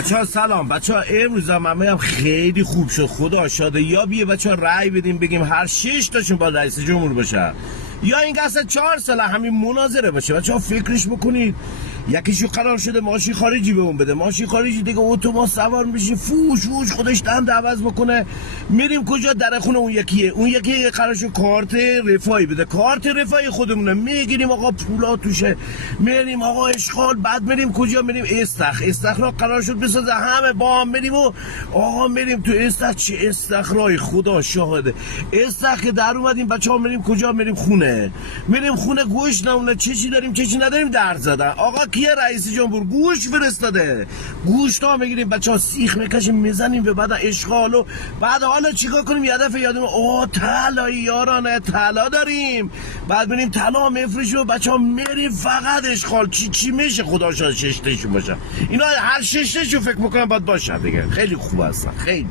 بچه‌ها سلام. بچه‌ها امروز هم خیلی خوب شد، خدا شاده. یا بیه بچه‌ها رأی بدیم بگیم هر 6 تاشون با رئیس جمهور باشه، یا این اصلا 4 سال همین مناظره باشه. بچه‌ها فکرش بکنید، یکیشو قرار شده ماشین خارجی به اون بده، ماشین خارجی دیگه اتوبان سوار میشه، فوش خودش دند عوض بکنه، میریم کجا؟ در خونه اون یکیه. اون یکی قرارشو کارت رفاهی بده، کارت رفاهی خودمونه میگیریم آقا، پولا توشه، میریم آقا اشغال، بعد میریم کجا؟ میریم استخرا قرار شد بسازه، همه با هم میریم و آقا میریم تو چه استخرای، خدا شاهده. که در اومدیم بچه‌ها میریم کجا؟ میریم خونه گوش نمونه، چی داریم چی نداریم در زدن. آقا کیه؟ رئیس جمهور گوش فرستاده، گوش تا میگیریم بچه‌ها، سیخ میکشیم میزنیم و بعد اشغال. و بعد حالا چیکار کنیم؟ یه دفعه یادم طلا یارانه، طلا داریم، بعد بریم طلا مفرشیم و بچه‌ها میریم فقط اشغال. چی میشه؟ خدا شاهد 6 تاشون باشه. اینا هر 6 تاشون فکر میکنم باید باشه دیگه. خیلی خوب هستن، خیلی.